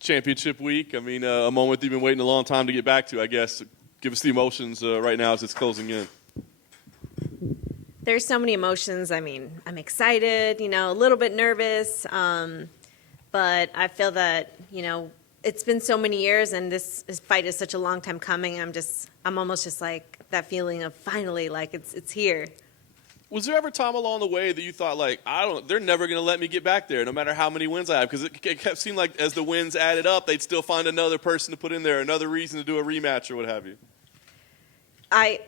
Championship week. I mean, a moment you've been waiting a long time to get back to, I guess. Give us the emotions right now as it's closing in. There's so many emotions. I mean, I'm excited, a little bit nervous, but I feel that, it's been so many years and this fight is such a long time coming. I'm almost just like that feeling of finally, like it's here. Was there ever a time along the way that you thought, like, they're never going to let me get back there, no matter how many wins I have? Because it kept seeming like as the wins added up, they'd still find another person to put in there, another reason to do a rematch or what have you. I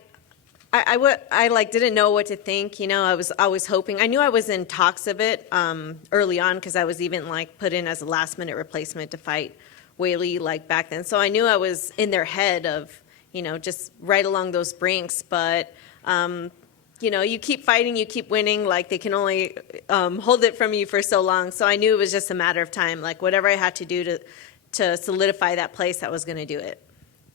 didn't know what to think. I was always hoping. I knew I was in talks of it early on because I was even put in as a last minute replacement to fight Whaley back then. So I knew I was in their head of just right along those brinks. But you keep fighting, you keep winning. They can only hold it from you for so long. So I knew it was just a matter of time. Whatever I had to do to solidify that place, I was going to do it.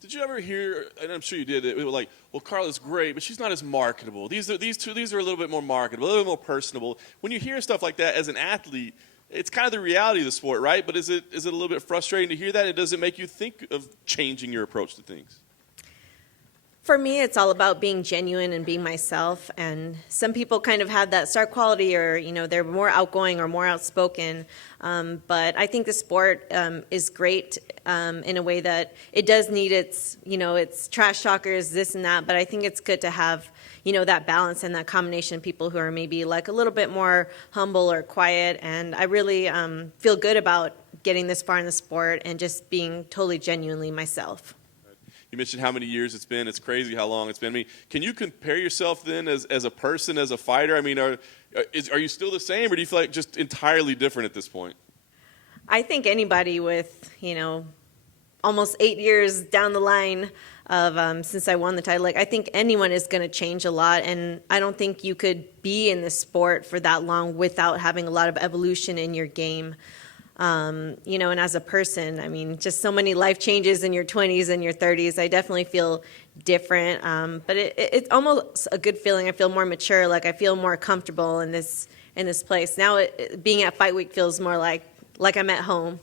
Did you ever hear, and I'm sure you did, it was like, well, Carla's great, but she's not as marketable. These are a little bit more marketable, a little bit more personable. When you hear stuff like that as an athlete, it's kind of the reality of the sport, right? But is it a little bit frustrating to hear that? And does it make you think of changing your approach to things? For me, it's all about being genuine and being myself. And some people kind of have that star quality or, they're more outgoing or more outspoken. But I think the sport is great in a way that it does need its trash talkers, this and that. But I think it's good to have, that balance and that combination of people who are maybe a little bit more humble or quiet. And I really feel good about getting this far in the sport and just being totally genuinely myself. You mentioned how many years it's been. It's crazy how long it's been. I mean, can you compare yourself then as a person, as a fighter? I mean, are you still the same, or do you feel like just entirely different at this point? I think anybody with, almost 8 years down the line of since I won the title, I think anyone is going to change a lot. And I don't think you could be in the sport for that long without having a lot of evolution in your game. And as a person, I mean, just so many life changes in your 20s and your 30s. I definitely feel different, but it's almost a good feeling. I feel more mature, I feel more comfortable in this place. Now, being at Fight Week feels more like I'm at home.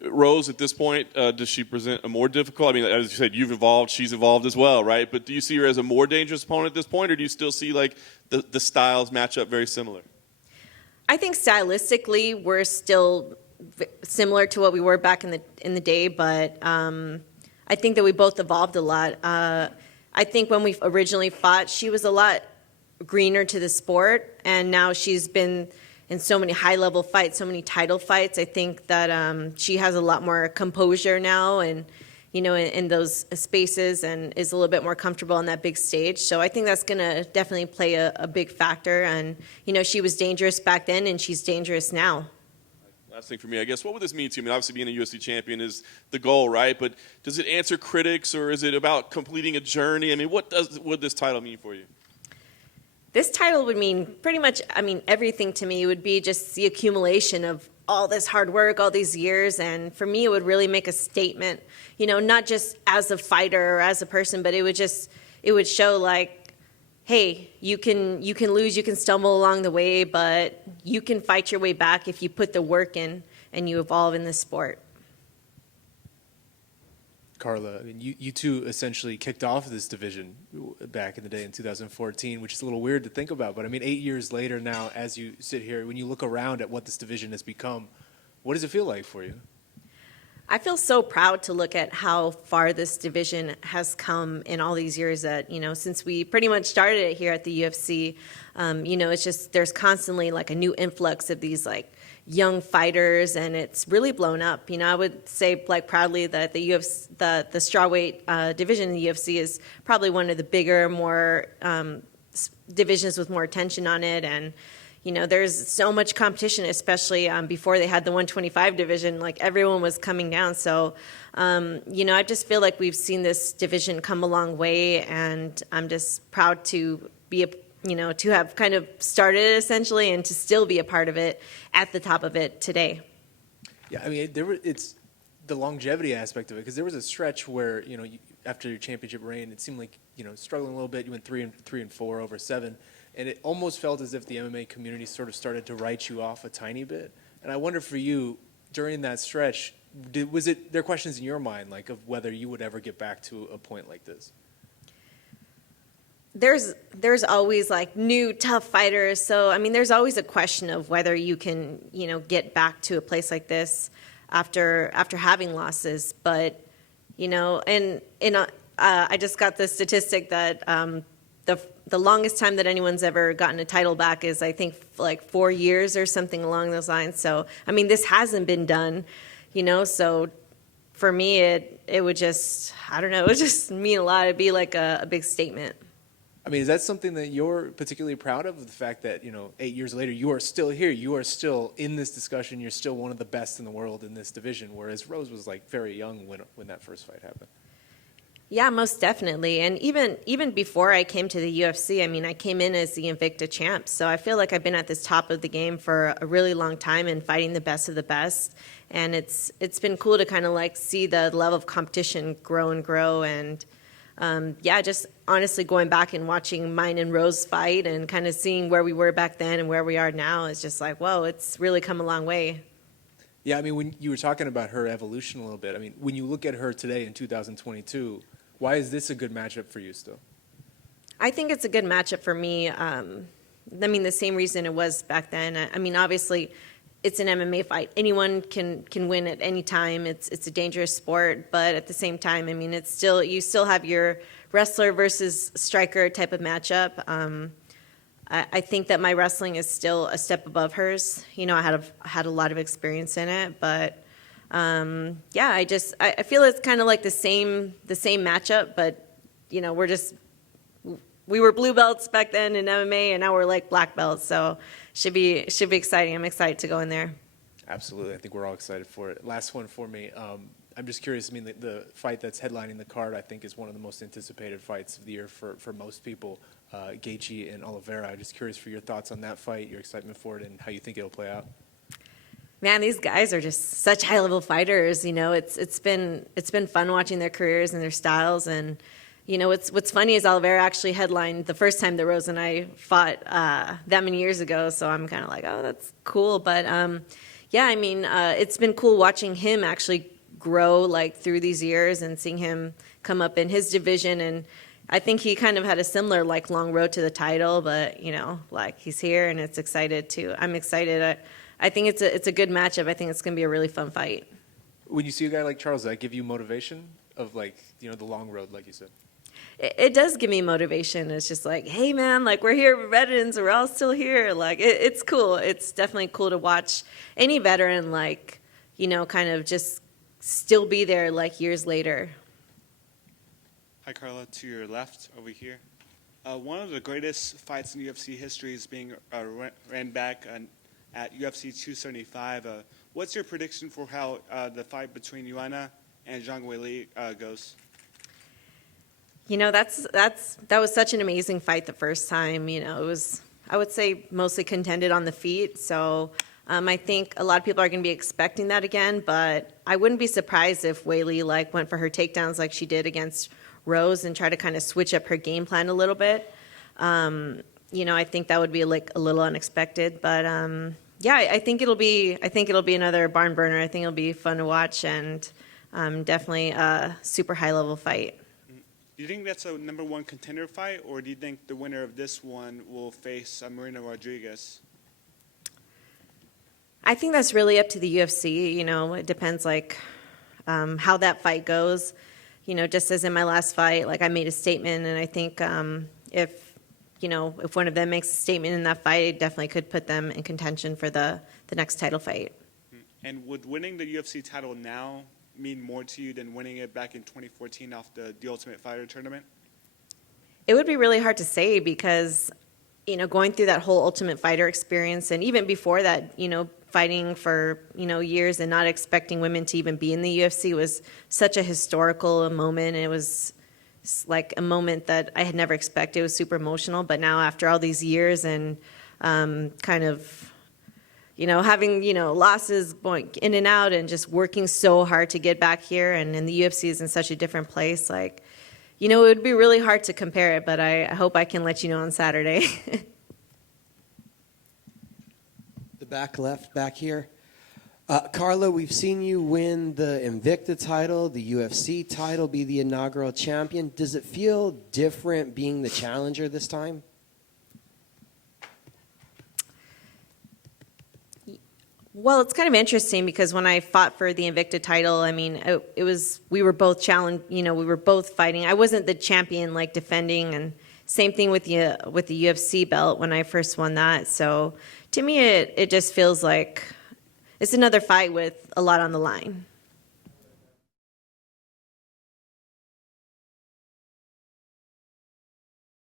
Rose, at this point, does she present a more difficult? I mean, as you said, you've evolved, she's evolved as well, right? But do you see her as a more dangerous opponent at this point, or do you still see the styles match up very similar? I think stylistically we're still similar to what we were back in the day, but I think that we both evolved a lot. I think when we originally fought, she was a lot greener to the sport, and now she's been in so many high-level fights, so many title fights. I think that she has a lot more composure now, and in those spaces, and is a little bit more comfortable on that big stage. So I think that's going to definitely play a big factor. And, she was dangerous back then, and she's dangerous now. Last thing for me, I guess, what would this mean to you? I mean, obviously being a UFC champion is the goal, right? But does it answer critics, or is it about completing a journey? I mean, what would this title mean for you? This title would mean pretty much, everything to me. It would be just the accumulation of all this hard work, all these years, and for me it would really make a statement, not just as a fighter or as a person, but it would show hey, you can lose, you can stumble along the way, but you can fight your way back if you put the work in and you evolve in this sport. Carla, I mean, you two essentially kicked off this division back in the day in 2014, which is a little weird to think about. But 8 years later now, as you sit here, when you look around at what this division has become, what does it feel like for you? I feel so proud to look at how far this division has come in all these years that, since we pretty much started it here at the UFC. It's just there's constantly a new influx of these young fighters, and it's really blown up. I would say proudly that the UFC, the strawweight division in the UFC is probably one of the bigger, more divisions with more attention on it, and there's so much competition, especially before they had the 125 division. Everyone was coming down, so I just feel like we've seen this division come a long way, and I'm just proud to be to have kind of started it essentially, and to still be a part of it at the top of it today. Yeah, it's the longevity aspect of it, because there was a stretch where after your championship reign, it seemed like struggling a little bit. You went 3-4 over 7, and it almost felt as if the MMA community sort of started to write you off a tiny bit. And I wonder for you, during that stretch, was it there are questions in your mind like of whether you would ever get back to a point like this? There's always like new tough fighters. So I mean, there's always a question of whether you can, get back to a place like this after having losses. But I just got the statistic that the longest time that anyone's ever gotten a title back is I think like 4 years or something along those lines. So I mean, this hasn't been done, So for me, it would just, I don't know, it would just mean a lot. It'd be like a big statement. I mean, is that something that you're particularly proud of, the fact that, 8 years later, you are still here, you are still in this discussion, you're still one of the best in the world in this division, whereas Rose was like very young when that first fight happened? Yeah, most definitely. And even before I came to the UFC, I mean, I came in as the Invicta champ. So I feel like I've been at this top of the game for a really long time and fighting the best of the best. And it's been cool to kind of like see the level of competition grow and grow. And just honestly going back and watching mine and Rose fight and kind of seeing where we were back then and where we are now is just like, whoa, it's really come a long way. Yeah, I mean, when you were talking about her evolution a little bit, I mean, when you look at her today in 2022, why is this a good matchup for you still? I think it's a good matchup for me. The same reason it was back then. I mean, obviously, it's an MMA fight. Anyone can win at any time. It's a dangerous sport, but at the same time, I mean, you still have your wrestler versus striker type of matchup. I think that my wrestling is still a step above hers. I had a lot of experience in it, but I feel it's kind of like the same matchup, but we were blue belts back then in MMA, and now we're like black belts. So should be exciting. I'm excited to go in there. Absolutely, I think we're all excited for it. Last one for me. I'm just curious. I mean, the fight that's headlining the card, I think, is one of the most anticipated fights of the year for most people. Gaethje and Oliveira. I'm just curious for your thoughts on that fight, your excitement for it, and how you think it'll play out. Man, these guys are just such high-level fighters. It's been fun watching their careers and their styles. And what's funny is Oliveira actually headlined the first time that Rose and I fought that many years ago. So I'm kind of like, oh, that's cool. But it's been cool watching him actually grow like through these years and seeing him come up in his division. And I think he kind of had a similar like long road to the title, but he's here and it's excited too. I'm excited. I think it's a good matchup. I think it's going to be a really fun fight. When you see a guy like Charles, does that give you motivation of the long road, like you said? It does give me motivation. It's just like, hey man, like we're here, we're veterans, we're all still here. Like it's cool. It's definitely cool to watch any veteran kind of just still be there like years later. Hi, Carla. To your left over here. One of the greatest fights in UFC history is being ran back at UFC 275. What's your prediction for how the fight between Joanna and Zhang Weili goes? That was such an amazing fight the first time. It was, I would say, mostly contended on the feet. So I think a lot of people are going to be expecting that again. But I wouldn't be surprised if Weili went for her takedowns like she did against Rose and try to kind of switch up her game plan a little bit. I think that would be a little unexpected. But I think it'll be another barn burner. I think it'll be fun to watch and definitely a super high level fight. Do you think that's a number one contender fight, or do you think the winner of this one will face Marina Rodriguez? I think that's really up to the UFC. It depends how that fight goes. Just as in my last fight, I made a statement, and I think if one of them makes a statement in that fight, it definitely could put them in contention for the next title fight. And would winning the UFC title now mean more to you than winning it back in 2014 off the Ultimate Fighter tournament? It would be really hard to say because, going through that whole Ultimate Fighter experience and even before that, fighting for, years and not expecting women to even be in the UFC was such a historical moment. It was like a moment that I had never expected. It was super emotional. But now after all these years and kind of, having, losses going in and out and just working so hard to get back here and the UFC is in such a different place, it would be really hard to compare it, but I hope I can let you know on Saturday. The back left, back here. Carla, we've seen you win the Invicta title, the UFC title, be the inaugural champion. Does it feel different being the challenger this time? Well, it's kind of interesting because when I fought for the Invicta title, I mean, we were both challenged, we were both fighting. I wasn't the champion like defending, and same thing with the UFC belt when I first won that. So to me, it just feels like it's another fight with a lot on the line.